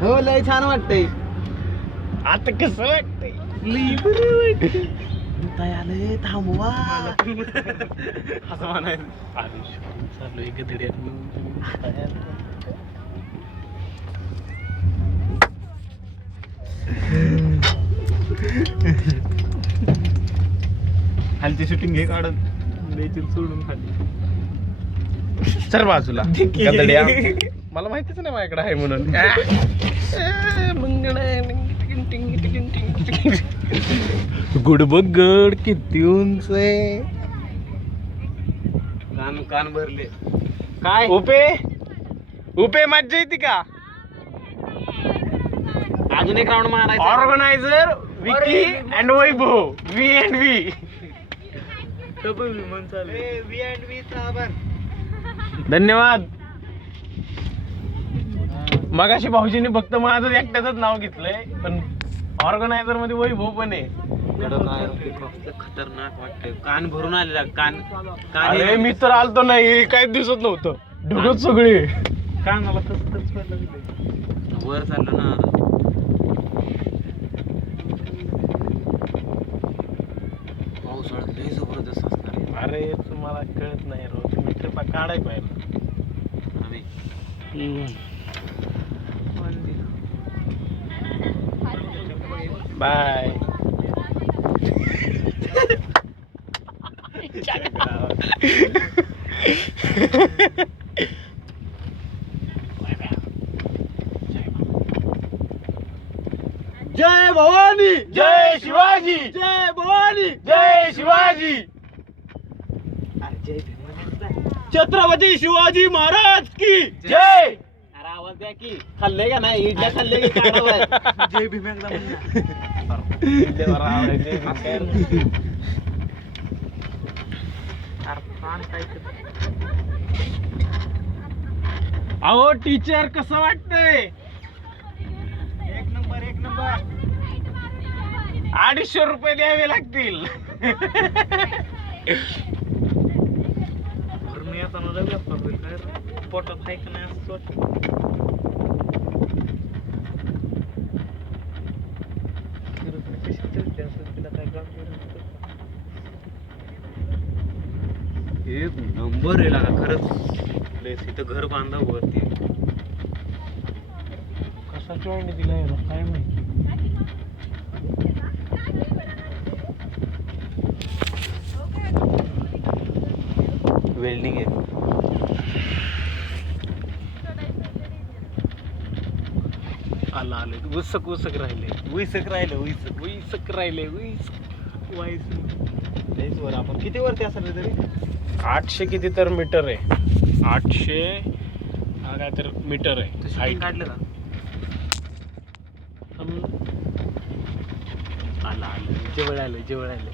हो लय छान वाटतंय. आता कसं वाटतंय? आले थांबवा असं म्हणायचं. चालू आहे गधड्या. खालची शूटिंग हे काढून द्यायची सोडून खाली. सर बाजूला गधड्या. मला माहितीच नाही माझ्याकडे आहे म्हणून. गुड बगड किती उंच आहे. कान कान भरले. काय उपे उपे मज्जा येते का? अजून एक राऊंड मारायचा. Organiser Vicky and Vaibhav. V and V. विमान चालू. वी अँड वी चा आभार. धन्यवाद. मगाशी भाऊजींनी फक्त माझं एकट्याच नाव घेतलंय, पण ऑर्गनायझर मध्ये वैभव पण आहे. खतरनाक वाटतंय. कान भरून आलेला कान. अरे मी तर आलतो नाही, काहीच दिसत नव्हतं. ढगच सगळे. कानाला तसंच वर चाललं ना. पावसाळ्यात लय जबरदस्त असणार. अरे तुम्हाला कळत नाही रोज. तुम्ही कृपा काढाय पाहिजे. आम्ही बाय. जय भवानी. जय शिवाजी. जय भवानी. जय शिवाजी. छत्रपती शिवाजी महाराज की जय. अरे आवाज द्या की. खाल्ले का नाही? इडल्या खाल्ले की काय? जय भीम एकदा अहो टीचर कसं वाटतंय? एक नंबर एक नंबर. 250 रुपये द्यावे लागतील. घरून येताना लय व्यापार होईल काय रे? पोटात आहे का नाही असं वाटतं. कशी चलते असं तिला काय काम एक नंबर आहे लागा खरंच. इथं घर बांधा वरती. कसा जॉईन दिलाय काय माहिती. वेल्डिंग आहे. आला आले. उसक उसक राहिले. उईसक राहिलं उईसक. उईसक राहिले. उईसक लयच वर. आपण किती वरती असेल तरी? 800 किती तर मीटर आहे. 800 काय तर मीटर आहे. हाईट काढलं का? आला आलं. जवळ आलं जवळ आलं.